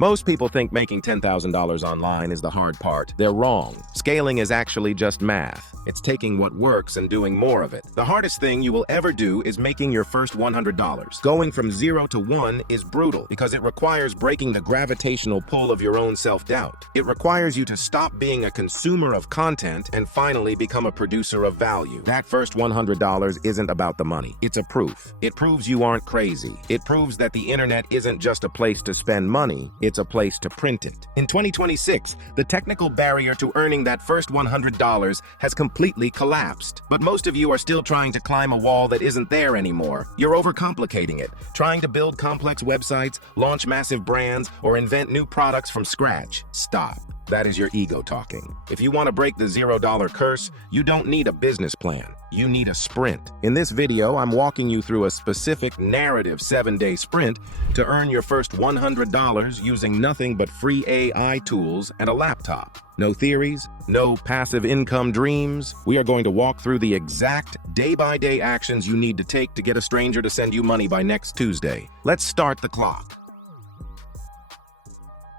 Most people think making $10,000 online is the hard part. They're wrong. Scaling is actually just math. It's taking what works and doing more of it. The hardest thing you will ever do is making your first $100. Going from 0 to 1 is brutal because it requires breaking the gravitational pull of your own self-doubt. It requires you to stop being a consumer of content and finally become a producer of value. That first $100 isn't about the money. It's a proof. It proves you aren't crazy. It proves that the internet isn't just a place to spend money, it's a place to print it. In 2026, the technical barrier to earning that first $100 has completely collapsed. But most of you are still trying to climb a wall that isn't there anymore. You're overcomplicating it, trying to build complex websites, launch massive brands, or invent new products from scratch. Stop. That is your ego talking. If you want to break the $0 curse, you don't need a business plan. You need a sprint. In this video, I'm walking you through a specific narrative 7-day sprint to earn your first $100 using nothing but free AI tools and a laptop. No theories, no passive income dreams. We are going to walk through the exact day-by-day actions you need to take to get a stranger to send you money by next Tuesday. Let's start the clock.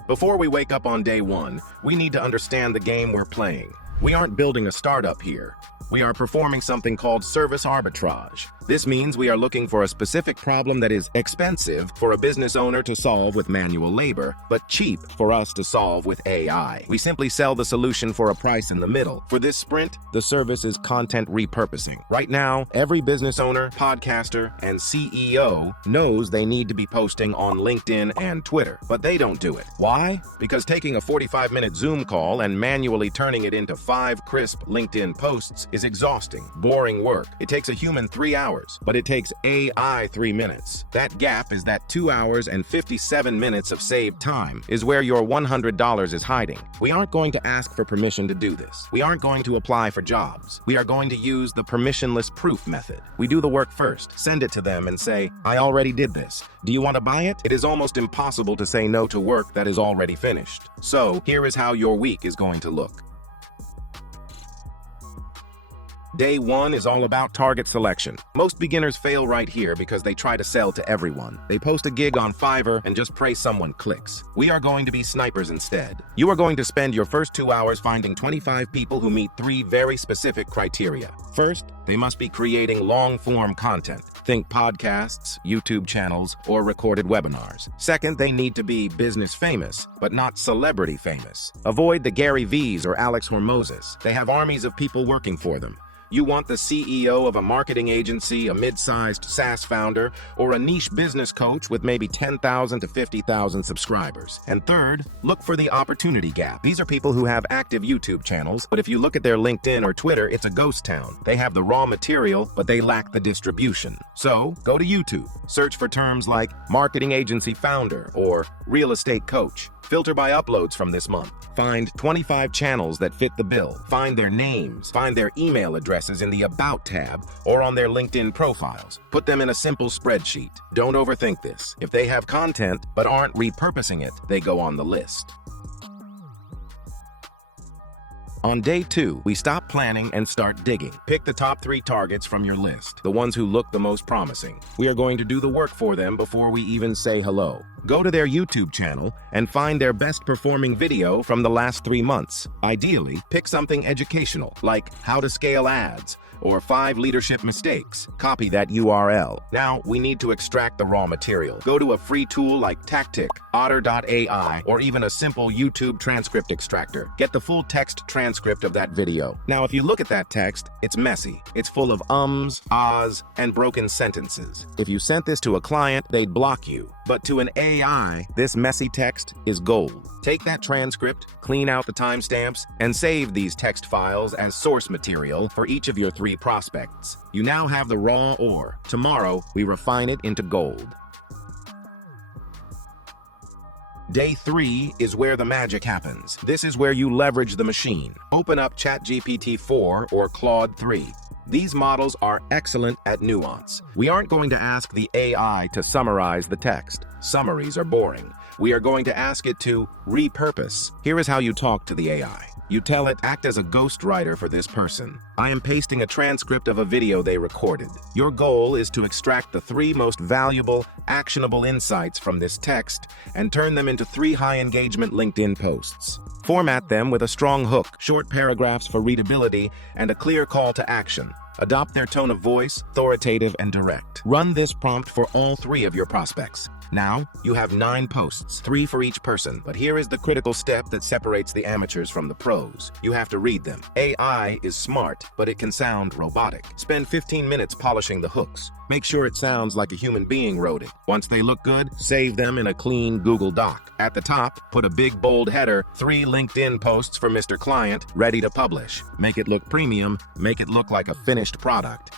Before we wake up on day 1, we need to understand the game we're playing. We aren't building a startup here. We are performing something called service arbitrage. This means we are looking for a specific problem that is expensive for a business owner to solve with manual labor, but cheap for us to solve with AI. We simply sell the solution for a price in the middle. For this sprint, the service is content repurposing. Right now, every business owner, podcaster, and CEO knows they need to be posting on LinkedIn and Twitter, but they don't do it. Why? Because taking a 45-minute Zoom call and manually turning it into 5 crisp LinkedIn posts is exhausting, boring work. It takes a human 3 hours, but it takes AI 3 minutes. That gap is that 2 hours and 57 minutes of saved time is where your $100 is hiding. We aren't going to ask for permission to do this. We aren't going to apply for jobs. We are going to use the permissionless proof method. We do the work first, send it to them and say, I already did this. Do you want to buy it? It is almost impossible to say no to work that is already finished. So here is how your week is going to look. Day 1 is all about target selection. Most beginners fail right here because they try to sell to everyone. They post a gig on Fiverr and just pray someone clicks. We are going to be snipers instead. You are going to spend your first 2 hours finding 25 people who meet 3 very specific criteria. First, they must be creating long-form content. Think podcasts, YouTube channels, or recorded webinars. Second, they need to be business famous, but not celebrity famous. Avoid the Gary V's or Alex Hormozes. They have armies of people working for them. You want the CEO of a marketing agency, a mid-sized SaaS founder, or a niche business coach with maybe 10,000 to 50,000 subscribers. And third, look for the opportunity gap. These are people who have active YouTube channels, but if you look at their LinkedIn or Twitter, it's a ghost town. They have the raw material, but they lack the distribution. So, go to YouTube. Search for terms like marketing agency founder or real estate coach. Filter by uploads from this month. Find 25 channels that fit the bill. Find their names. Find their email addresses in the About tab or on their LinkedIn profiles. Put them in a simple spreadsheet. Don't overthink this. If they have content but aren't repurposing it, they go on the list. On day 2, we stop planning and start digging. Pick the top 3 targets from your list, the ones who look the most promising. We are going to do the work for them before we even say hello. Go to their YouTube channel and find their best performing video from the last 3 months. Ideally, pick something educational, like how to scale ads, or 5 leadership mistakes. Copy that URL. Now, we need to extract the raw material. Go to a free tool like Tactic, Otter.ai, or even a simple YouTube transcript extractor. Get the full text transcript of that video. Now, if you look at that text, it's messy. It's full of ums, ahs, and broken sentences. If you sent this to a client, they'd block you. But to an AI, this messy text is gold. Take that transcript, clean out the timestamps, and save these text files as source material for each of your 3 prospects. You now have the raw ore. Tomorrow, we refine it into gold. Day 3 is where the magic happens. This is where you leverage the machine. Open up ChatGPT 4 or Claude 3. These models are excellent at nuance. We aren't going to ask the AI to summarize the text. Summaries are boring. We are going to ask it to repurpose. Here is how you talk to the AI. You tell it, act as a ghostwriter for this person. I am pasting a transcript of a video they recorded. Your goal is to extract the 3 most valuable, actionable insights from this text and turn them into 3 high-engagement LinkedIn posts. Format them with a strong hook, short paragraphs for readability, and a clear call to action. Adopt their tone of voice, authoritative and direct. Run this prompt for all 3 of your prospects. Now, you have 9 posts, 3 for each person. But here is the critical step that separates the amateurs from the pros. You have to read them. AI is smart, but it can sound robotic. Spend 15 minutes polishing the hooks. Make sure it sounds like a human being wrote it. Once they look good, save them in a clean Google Doc. At the top, put a big bold header, 3 LinkedIn posts for Mr. Client, ready to publish. Make it look premium, make it look like a finished product.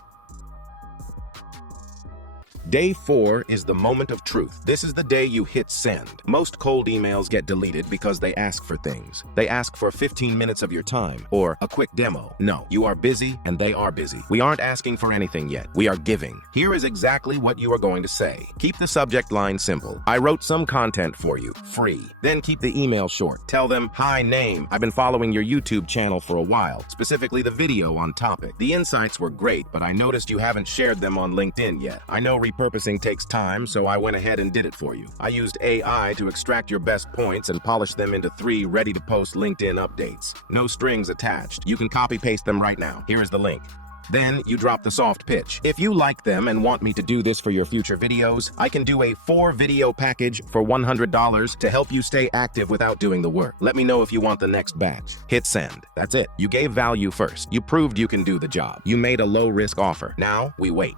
Day 4 is the moment of truth. This is the day you hit send. Most cold emails get deleted because they ask for things. They ask for 15 minutes of your time or a quick demo. No, you are busy and they are busy. We aren't asking for anything yet. We are giving. Here is exactly what you are going to say. Keep the subject line simple. I wrote some content for you, free. Then keep the email short. Tell them, hi name, I've been following your YouTube channel for a while, specifically the video on topic. The insights were great, but I noticed you haven't shared them on LinkedIn yet. I know repurposing takes time, so I went ahead and did it for you. I used AI to extract your best points and polish them into 3 ready-to-post LinkedIn updates. No strings attached. You can copy-paste them right now. Here is the link. Then you drop the soft pitch. If you like them and want me to do this for your future videos, I can do a 4-video package for $100 to help you stay active without doing the work. Let me know if you want the next batch. Hit send. That's it. You gave value first. You proved you can do the job. You made a low-risk offer. Now we wait.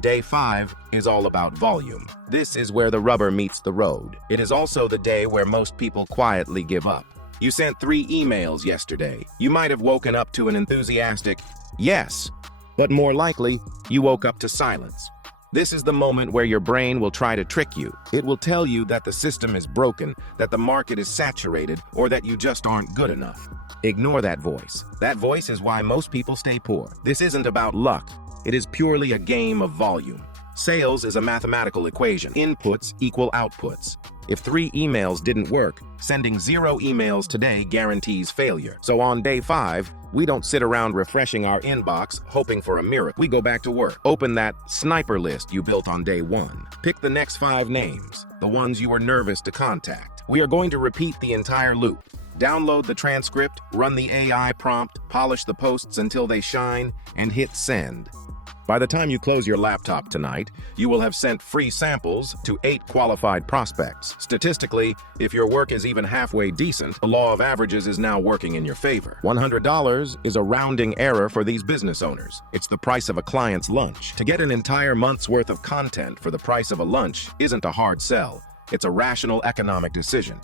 Day 5 is all about volume. This is where the rubber meets the road. It is also the day where most people quietly give up. You sent 3 emails yesterday. You might have woken up to an enthusiastic yes, but more likely, you woke up to silence. This is the moment where your brain will try to trick you. It will tell you that the system is broken, that the market is saturated, or that you just aren't good enough. Ignore that voice. That voice is why most people stay poor. This isn't about luck. It is purely a game of volume. Sales is a mathematical equation. Inputs equal outputs. If 3 emails didn't work, sending 0 emails today guarantees failure. So on day 5, we don't sit around refreshing our inbox hoping for a miracle. We go back to work. Open that sniper list you built on day 1. Pick the next 5 names, the ones you were nervous to contact. We are going to repeat the entire loop. Download the transcript, run the AI prompt, polish the posts until they shine, and hit send. By the time you close your laptop tonight, you will have sent free samples to 8 qualified prospects. Statistically, if your work is even halfway decent, the law of averages is now working in your favor. $100 is a rounding error for these business owners. It's the price of a client's lunch. To get an entire month's worth of content for the price of a lunch isn't a hard sell. It's a rational economic decision.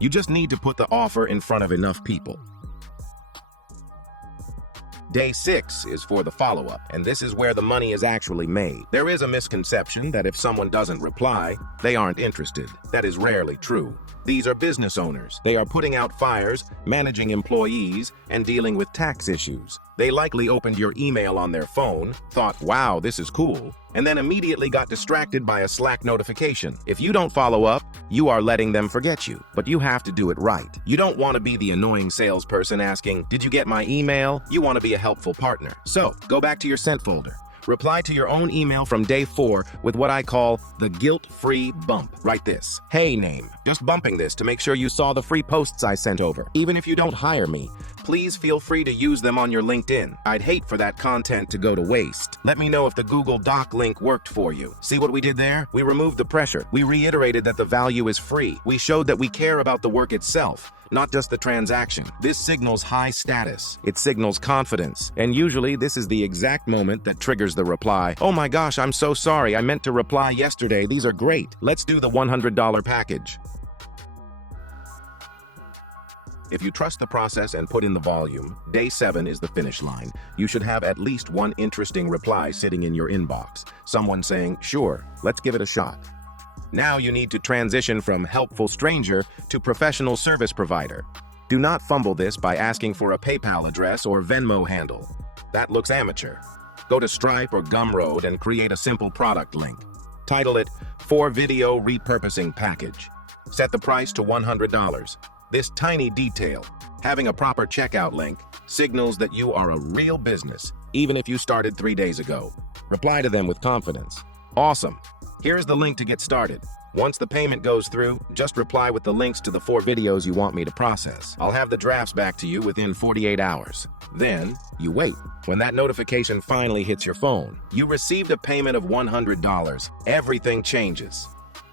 You just need to put the offer in front of enough people. Day 6 is for the follow-up, and this is where the money is actually made. There is a misconception that if someone doesn't reply, they aren't interested. That is rarely true. These are business owners. They are putting out fires, managing employees, and dealing with tax issues. They likely opened your email on their phone, thought, wow, this is cool, and then immediately got distracted by a Slack notification. If you don't follow up, you are letting them forget you, but you have to do it right. You don't want to be the annoying salesperson asking, did you get my email? You want to be a helpful partner. So, go back to your sent folder. Reply to your own email from day 4 with what I call the guilt-free bump. Write this. Hey name, just bumping this to make sure you saw the free posts I sent over. Even if you don't hire me, please feel free to use them on your LinkedIn. I'd hate for that content to go to waste. Let me know if the Google Doc link worked for you. See what we did there? We removed the pressure. We reiterated that the value is free. We showed that we care about the work itself, not just the transaction. This signals high status. It signals confidence. And usually this is the exact moment that triggers the reply. Oh my gosh, I'm so sorry. I meant to reply yesterday. These are great. Let's do the $100 package. If you trust the process and put in the volume, day 7 is the finish line. You should have at least one interesting reply sitting in your inbox. Someone saying, sure, let's give it a shot. Now you need to transition from helpful stranger to professional service provider. Do not fumble this by asking for a PayPal address or Venmo handle. That looks amateur. Go to Stripe or Gumroad and create a simple product link. Title it 4-Video Repurposing Package. Set the price to $100. This tiny detail, having a proper checkout link, signals that you are a real business, even if you started 3 days ago. Reply to them with confidence. Awesome. Here's the link to get started. Once the payment goes through, just reply with the links to the 4 videos you want me to process. I'll have the drafts back to you within 48 hours. Then, you wait. When that notification finally hits your phone, you received a payment of $100. Everything changes.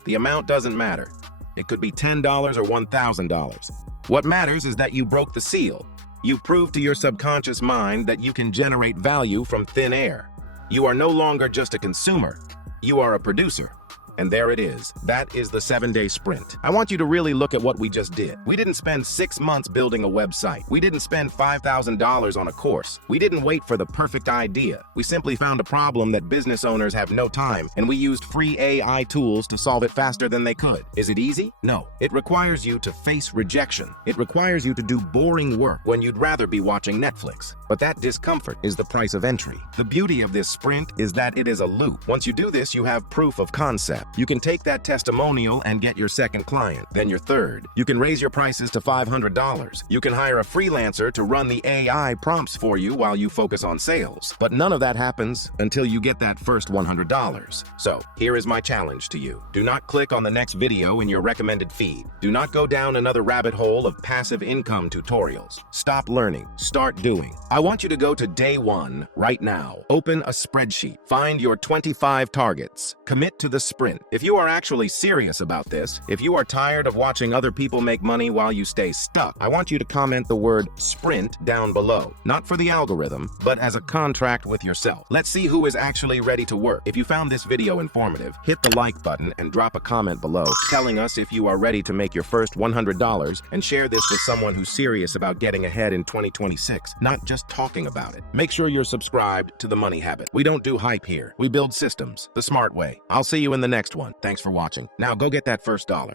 The amount doesn't matter. It could be $10 or $1,000. What matters is that you broke the seal. You proved to your subconscious mind that you can generate value from thin air. You are no longer just a consumer. You are a producer. And there it is. That is the 7-day sprint. I want you to really look at what we just did. We didn't spend 6 months building a website. We didn't spend $5,000 on a course. We didn't wait for the perfect idea. We simply found a problem that business owners have no time, and we used free AI tools to solve it faster than they could. Is it easy? No. It requires you to face rejection. It requires you to do boring work when you'd rather be watching Netflix. But that discomfort is the price of entry. The beauty of this sprint is that it is a loop. Once you do this, you have proof of concept. You can take that testimonial and get your second client, then your third. You can raise your prices to $500. You can hire a freelancer to run the AI prompts for you while you focus on sales. But none of that happens until you get that first $100. So, here is my challenge to you. Do not click on the next video in your recommended feed. Do not go down another rabbit hole of passive income tutorials. Stop learning. Start doing. I want you to go to day 1 right now. Open a spreadsheet. Find your 25 targets. Commit to the sprint. If you are actually serious about this, if you are tired of watching other people make money while you stay stuck, I want you to comment the word sprint down below. Not for the algorithm, but as a contract with yourself. Let's see who is actually ready to work. If you found this video informative, hit the like button and drop a comment below telling us if you are ready to make your first $100, and share this with someone who's serious about getting ahead in 2026, not just talking about it. Make sure you're subscribed to The Money Habit. We don't do hype here. We build systems the smart way. I'll see you in the next one. Thanks for watching. Now go get that first dollar.